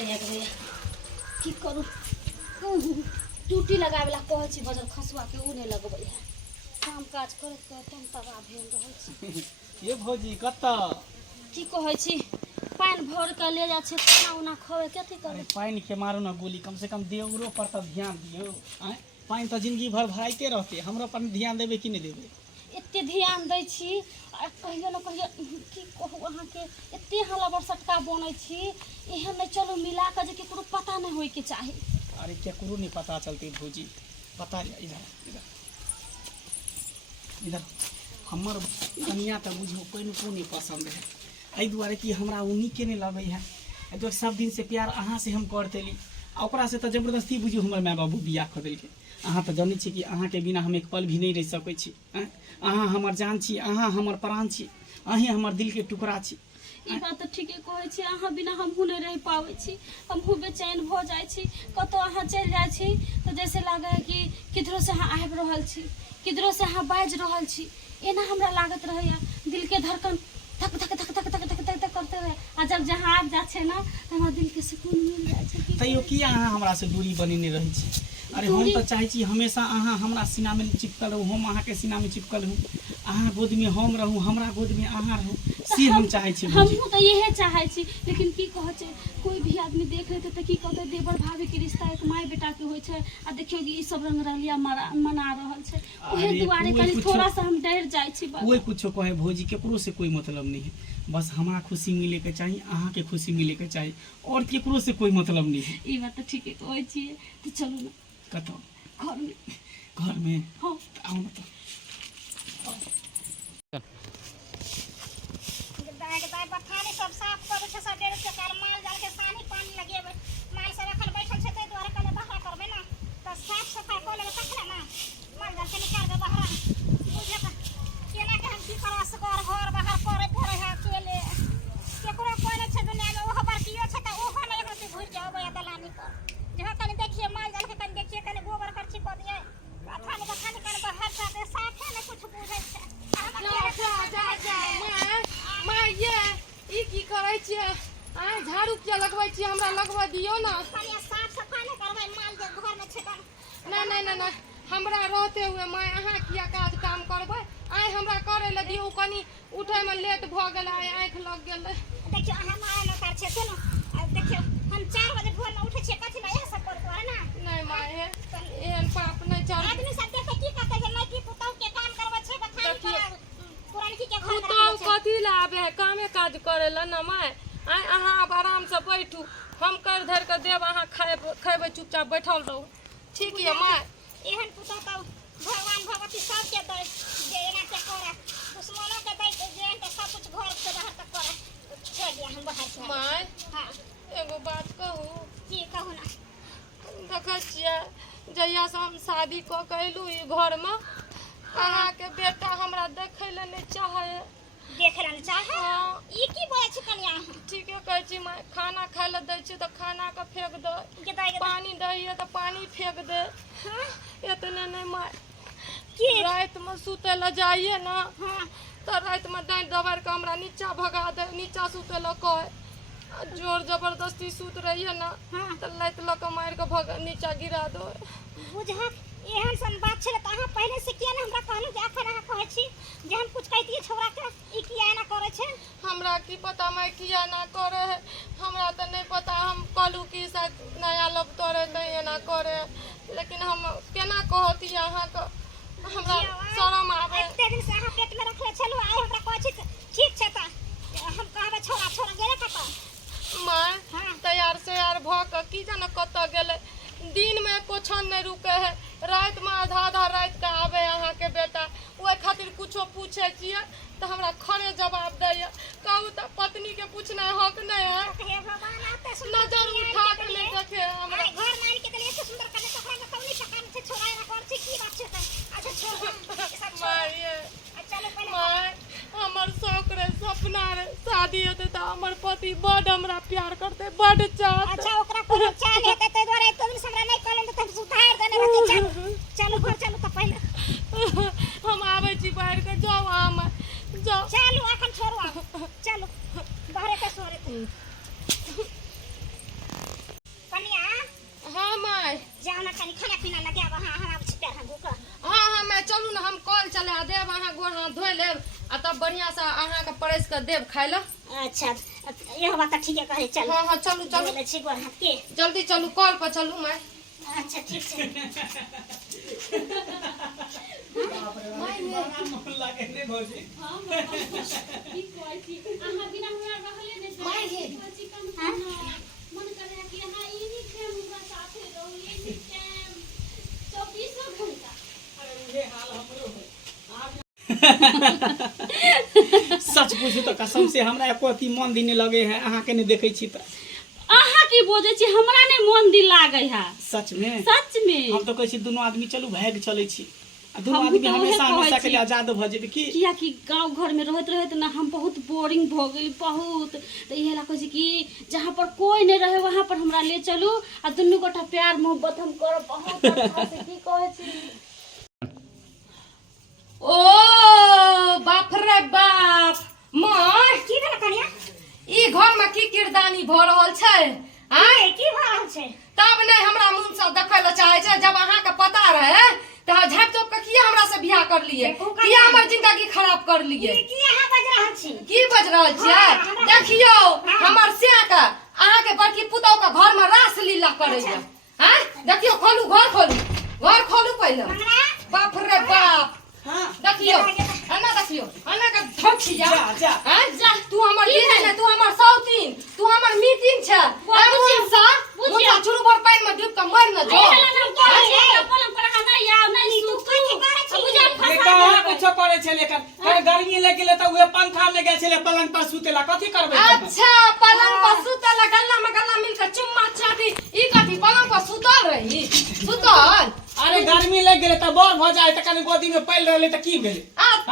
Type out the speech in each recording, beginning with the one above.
से एक भैया की करू ड्यूटी लगावे ला कहै छी बजर खसुआ के उ नहीं लगबै है काम काज करत करत हम तबा भेल रहै छी। ये भौजी कत्ता की कहै छी पानी भर के ले जा छै खाना उना खोए कथि अरे करू। पानी के मारो ना गोली कम से कम देवरो पर तो ध्यान दियो। पानी तो जिंदगी भर भराइते रहते हमरा पर ध्यान देबे कि नहीं देबे। एते ध्यान दै छी आ कहियो न कहियो की कहू अहाँ के एते हल्ला बरसटका बनै छी एहन नहीं चलो मिला के जे केकरो पता नहीं होय के चाही। अरे केकरो नहीं पता चलते भौजी पता इधर इधर इधर हमर कनिया तो बुझो कोई को नहीं पसंद है एहि दुआरे कि हमरा उन्हीं के नहीं लगे है जो सब दिन से प्यार अहाँ से हम करतेली ओकरा से तो जबरदस्ती बुझियो हमर माय बाबू बियाह कर देलके। अहाँ तो जानै छी कि अहाँ के बिना हम एक पल भी नहीं रह सकै छी। अहाँ हमर जान छी अहाँ हमर प्राण छी अहीं हमर दिल के टुकड़ा छी। ई बात तो ठीके कहै छी अहाँ बिना हमहू नहीं रह पाबै छी हमहू बेचैन भ जाय छी कतो अहाँ चल जाय छी तो जैसे लागे है कि किधरो से अहाँ आबि रहल छी किधरो से अहाँ बाज रहल छी एना हमरा लागत रहैया दिल के धड़कन धक धक धक धक धक धक धक करते रहे आ जब जहाँ आबि जाइ छै ना तो हमरा दिल के सुकून मिल जाइ छै। तैयो किया अहाँ हमरा से दूरी बनेने रहै छी। अरे हम तो चाहे छी हमेशा अहाँ हमरा सीना में चिपकल रहू हम अहाँ के सीना में चिपकल रहूँ अहाँ गोद में हम रहूँ हमरा गोद में अहाँ रहूँ से हम चाहे छी। हमहू तो यही चाहे छी लेकिन की कहै छै कोई भी आदमी देख लेते तो की कहते देवर भाभी के रिश्ता एक माय बेटा के होय छै आ देखियो कि ई सब रंग रलिया मना रहल छै ओहे दुआरे कनी थोड़ा सा हम डर जाय छी। कोई कुछो कहे भौजी केकरो से कोई मतलब नहीं है बस हमरा खुशी मिले के चाहिए अहाँ के खुशी मिले के चाहिए और केकरो से कोई मतलब नहीं है। ई बात तो ठीके कहै छियै तो चलू ना कतो घर में हाँ आओ ना तो बथाने सब साफ करे छै सब डेढ़ से काल माल जाल के पानी पानी लगेबे माल सब एखन बैठल छै तै दुआरे कने बहरा करबे ना त साफ सफाई कर लेबे तखने ना माल जाल के निकाल के बहरा बुझे त केना के हम की करा सकर घर बाहर करे पड़े है अकेले केकरो कोई नहीं छै दुनिया में ओहो बड़कियो छै त ओहो नहीं एकरती घुर जाबे दलानी पर जहाँ कने देखिए माल जाल के कने देखिए कने गोबर करची क दिए बथाने कने बाहर से साफे नहीं कुछ बुझै छै माँ ये ई की करै छियै झाड़ू के लगबै छियै हमरा लगबै दियौ ना कने साफ सफाई नहीं करबै माल जे घर में छै नहीं हमरा रहते हुए माँ अहाँ किया काज काम करबै आइ हमरा करे ले दियौ कनी उठे में लेट भ गेल आँख लग गेल। देखियो अहाँ माय न कर छै सुनो देखियो हम 4 बजे भोर में उठे छियै कथि ला यह सब कर है ना नहीं माँ एहन पाप नहीं चल आदमी सब देखे की कहते जे नहीं की पुतौ के काम करबै छै बथान पुरानकी के घर पुतौ कथि ला आबे है कामे काज करे ला ना माँ आइ अहाँ अब आराम से बैठू हम कर धर के देब अहाँ खेबै चुपचाप बैठल रहू ठीक है माँ। एहन पुतौ तो भगवान भगवती सब के दे जे एना के करे दुश्मनों के दे जे के सब कुछ घर से बाहर तक करे छोड़ दिया हम बाहर से माँ हां एगो बात कहू की कहू ना देखै छियै जहिया से हम शादी क के अयलू ई घर में अहाँ के बेटा हमरा देखै ले नहीं चाहे देखे ला चाहे ई की बोले छै कनिया ठीके कहै छी माँ खाना खाय ले दै छी तो खाना के फेंक दे पानी दैए तो पानी फेंक दे इतने नहीं माँ की रात में सुते ले जाइए ना तो रात में डांट दबाड़ के हमरा नीचा भगा दे नीचा सुते ले कहे जोर जबरदस्ती सूत रहिए ना तो लात ल के मार के नीचा गिरा दो बुझा एहन सन बात छले त अहाँ पहले से किया ना हमरा कहलु जे अखन अहाँ कहै छी जे हम कुछ कहतिए छोरा के ई किया ना करे छै हमरा की पता मैं किया ना करे है हमरा तो नहीं पता हम कहलू कि शायद नया लोग तोरे नहीं ना करे लेकिन हम केना कहती अहाँ के हमरा शरम आवे एते दिन से अहाँ पेट में रखले छलु आइ हमरा कहै छी ठीक छै त हम कहबे छोरा छोरा गेले कत मां तैयार से यार भ के की जाने कत गेले दिन में कोछन नहीं रुके है रात में आधा रात के आवे अहाँ के बेटा ओहि खातिर कुछो पूछे छियै तो हमरा खरे जवाब दैया कहू तो पत्नी के पूछना हक नहीं है हे भगवान आते सुन नजर उठा के ले देखे हमरा घर मान के देले एते सुंदर कने सफा में कौनी शकान से छोरा ना कर छी की बात छै अच्छा छोड़ मारिए चलो पहले माय हमर शौक रे सपना रे शादी होते तो हमर पति बड़ हमरा प्यार करते बड़ चाहते अच्छा ओकरा कोनो चाल हेते तै द्वारा एते दिन से हमरा नहीं कहलन त सुधार देने रहते चलो घर चलो त पहले हम आवे छी बाहर के जाओ हम जाओ चलो अखन छोड़वा चलो बाहर के सोरे सा अहाँ के परस के देव खाय ला। अच्छा ये बात ठीक है कहे चल। हां हां चलू चलू बोले छी गोर हाथ के जल्दी चलू कॉल पर चलू मैं। अच्छा ठीक है मन लागे ने भौजी हां की कहै छी अहाँ बिना हमरा रहले नै माय गे। हां मन करे कि अहाँ इनी टाइम हमरा साथे रहू इनी टाइम 24 घंटा। ये हाल हमरो है सच पूछू तो कसम से हमरा एको अति मन दिन लगे है अहाँ के नहीं देखे छी त अहाँ की बोझे छी हमरा ने मन दिल लागे है सच में सच में। हम तो कहै छी दोनों आदमी चलू भाग चले छी दोनों हम आदमी तो हमेशा उहे हमेशा कहै के लिए छी। आजाद भ जेबे की किया कि गांव घर में रहत रहत ना हम बहुत बोरिंग भ गेल बहुत तो इहे ला कहै छी कि जहाँ पर कोई नहीं रहे वहाँ पर हमरा ले चलू आ दुनू गोटा प्यार मोहब्बत हम करब बहुत अच्छा से की कहै छी। ओ बाप रे बाप माय की भेल कनिया ई घर में की किरदानी भ रहल छै। आय की भ रहल छै तब नहीं हमरा मुंह से देखै ला चाहे छै जब अहाँ के पता रहे त झट चोप के किया हमरा से बियाह कर लिए किया हमर जिंदगी खराब कर लिए की अहाँ बज रहल छी की बज रहल छियै। देखियो हमर से के अहाँ के बड़की पुतौ के घर में रास लीला करैया हैं देखियो खोलू घर खोलू पहले बाप रे बाप हां देखियो अन्ना के धोखिया जा हैं जा तू हमर लीला ने तू हमर सौतीन तू हमर मीटिंग छ बुझियो सा बुझियो चुरू भर पानी में डूब के मर न जो पलंग पर अहाँ नहीं आओ नहीं तू कथि करे छी बुझा ये कहाँ कुछो करे छै लेकिन कर गर्मी लग गेले त उहे पंखा में गए छले पलंग पर सुतेला कथि करबै अच्छा पलंग पर सुतल गल्ला में गल्ला मिल के चुम्मा चाटी ई कथि पलंग पर सुतल रही सुतल अरे गर्मी लग गेले त बोर भ जाए त कनी गोदी में पैल रहले त की भेले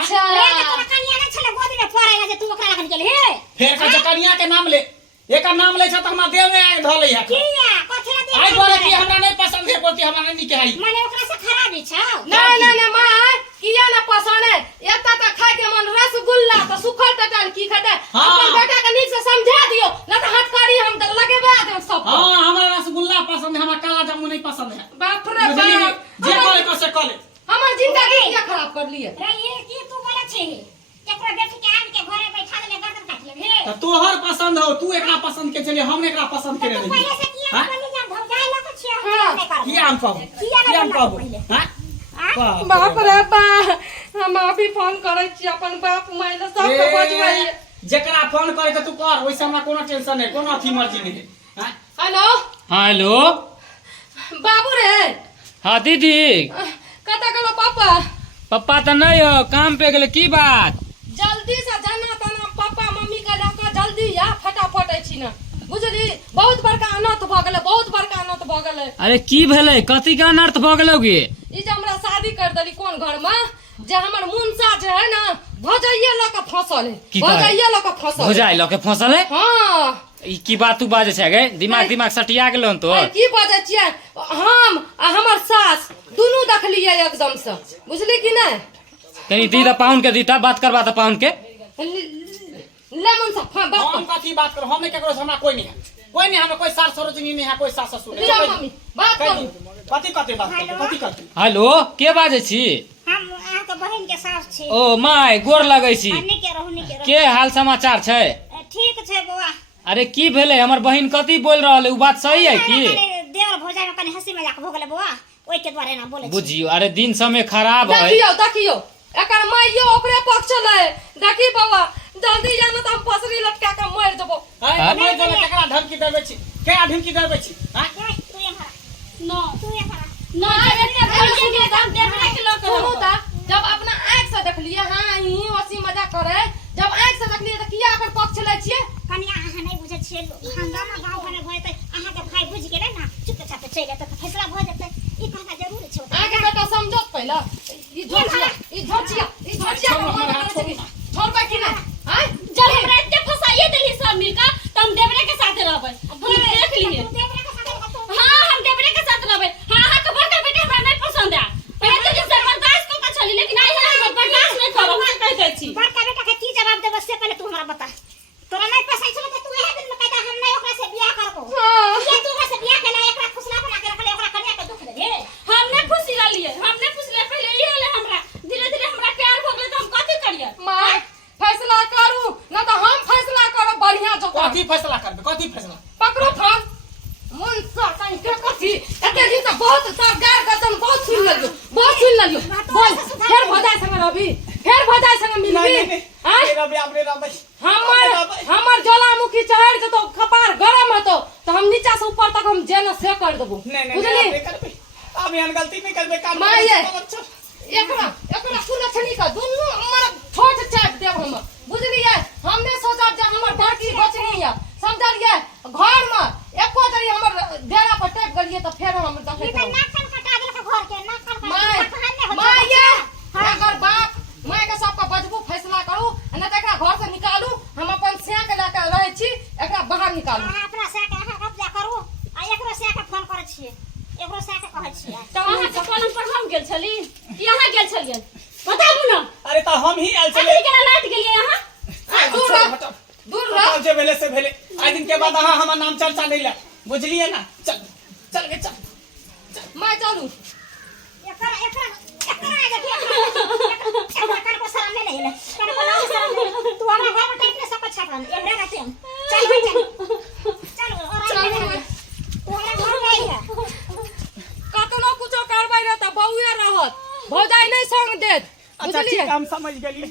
अच्छा रे तोरा कनिया ने छले गोदी में पड़े जे तू ओकरा लगन गेल हे फेर के कनिया के नाम ले एकर नाम ले छ त हमरा देह में आग धले है किया कथि ला आई बोले कि हमरा नहीं पसंद है बोलती हमरा नहीं के आई माने ओकरा से खराबी छ नहीं मां किया ना पसंद है एता त खाए के मन रसगुल्ला त सुखल टटल की खटे हाँ। अपन बेटा के नीक से समझा दियो न त हथकड़ी हम लगेबा देब सब हां हमरा रसगुल्ला पसंद है हमरा काला जामुन नहीं पसंद है बाप रे बुझलिए? बाप जे करे को से करे हमर जिंदगी क्या खराब कर लिए रे ये की तू बोले छी एकरा बेटी के आन के घरे बैठा ले गर्दन काट ले हे त तोहर पसंद हो तू एकरा पसंद के चले हम एकरा पसंद करे तू रही पहले से किया हाँ? बोली जा भौजाई लग छिया हाँ। नहीं कर किया हम कहब किया हम नहीं कहब पहले हां बाप रे बा हम अभी फोन करे छी अपन बाप माय ले सब के बजबै जेकरा फोन करे त तू कर ओइसे हमरा कोनो टेंशन नहीं कोनो अथी मर्जी नहीं है हां हेलो हाँ हेलो बाबू रे हाँ दीदी कता गेलो पापा पप्पा तो नहीं हो काम पे गेले की बात जल्दी से जाना तना पापा मम्मी के लका जल्दी या फटाफट छी ना बुझली बहुत बड़का अनर्थ भ गेले बहुत बड़का अनर्थ भ गेले अरे की भेले कथी के अनर्थ भ गेलोगे ई जे हमरा शादी कर देली कोन घर में जे हमर मुंसा जे है ना भजाइए लका फसल है की कहै? भजाइए लका फसल है। भुजाई लके फसल है हां ई की बात तू बाजे छै गे दिमाग दिमाग सटिया गेलो तो अरे की बाजै छियै हम आ हमर सास दुनू देखलियै एकदम से बुझली कि नहीं कहीं दी पाउन के दीता बात करवा त पाउन के लेमन सा बात हम कथी बात करो हम नहीं केकरो से हमरा कोई नहीं है कोई नहीं हमें कोई सास सरोजनी नहीं है कोई सास ससुर नहीं लिया है, मम्मी बात करू कथी कथी बात करते कथी कथी हेलो के बाजे छी हम अहाँ के बहन के सास छी ओ माय गोर लगै छी अन्ने के रहू नहीं के के हाल समाचार छै रहू ठीक छै बौआ अरे की भेले हमर बहिन कथी बोल रहल है उ बात सही है की देवर भौजाई में कनी हंसी मजाक भ गेले बौआ ओइ के द्वारे ना बोले छी बुझियो अरे दिन समय खराब है देखियो एकर माइयो ओकरे पक्ष ले देखी बाबा जल्दी जानो त हम फसरी लटका के मर जबो हां मैं जले केकरा धमकी देबै छी केकरा धमकी देबै छी हां तू ये हरा नो तू ये हरा नो देखते भैया के दाम देखने के लोग सुनू त जब अपना आंख से देखलिए हां ई हंसी मजाक करे जब आंख से देखलिए त किया एकर पक्ष ले छिए कनिया अहाँ नहीं बुझे छिए हंगामा गांव घर में होते अहाँ के भाई बुझ गेले ना चुपचाप चल जेते त फैसला भ जेते ई कहना जरूर छै आगे बेटा समझत पहला ई झोचिया छोड़ बैठी ना हां जब हमरा इतने फसाइए देली सब मिलकर त हम देवरे के साथ रहबै अब देख लिए हां हम देवरे के साथ रहबै हां हां के बड़का बेटे हमरा नहीं पसंद है पहले तो जिससे बर्दाश्त को चली लेकिन आई हम बर्दाश्त नहीं करब हम कह दै छी बड़का बेटा के की जवाब देबे से पहले तू हमरा बता तोरा नहीं पसंद छले त तू एहे दिन में कहता हम नहीं ओकरा से बियाह करबो हां ये तू ओकरा से बियाह केला एकरा खुशला बना के रखले कथी फैसला करबे कथी फैसला पकड़ो फोन मन सा कहीं के कथी एते दिन से बहुत सरकार का तुम बहुत सुन लियो बोल फिर भजाए संग रवि फिर भजाए संग मिलबी हां रे रबे हमर ज्वालामुखी चढ़ जे तो कपार गरम हतो तो हम नीचा से ऊपर तक हम जेना से कर देबो बुझली अब यान गलती नहीं करबे काम माये एकरा सुन छनी का दुनु हमर छोट चाप देब हम बुझलिए हमने सोचा जे हमर ढाकी बचनी है समझलिए घर में एको जरी हमर डेरा पर टेप गलिए तो फेर हम देखे ई त नाखन कटा देलक घर के नाखन माये अगर बाप माय के सबका बजबू फैसला करू न त एकरा घर से निकालू हम अपन से के लेके रहै छी एकरा बाहर निकालू अपना से के अहाँ कब्जा करू आ एकरो से के फोन करे छियै एकरो से के कहै छियै तो अहाँ के कॉलम पर हम गेल छली कि अहाँ गेल छलियै बताबू ना अरे त हम ही आइल अखनी छले केना लाट गेलियै अहाँ दूर रह जे भेले से भेले आइ दिन के बाद अहाँ हमर नाम चर्चा नहीं ले बुझलिए ना चल चल के चल माय चलू एकरा आगे एकरा कन को शरम नहीं है कन को नाम शरम नहीं तू हमरा घर में टेप सब छापन एकरा रहते हम चल और तू हमरा घर में है कतनो कुछो करबै रे त बौए रहत भौजाई नहीं संग देत अच्छा ठीक हम समझ गेलिए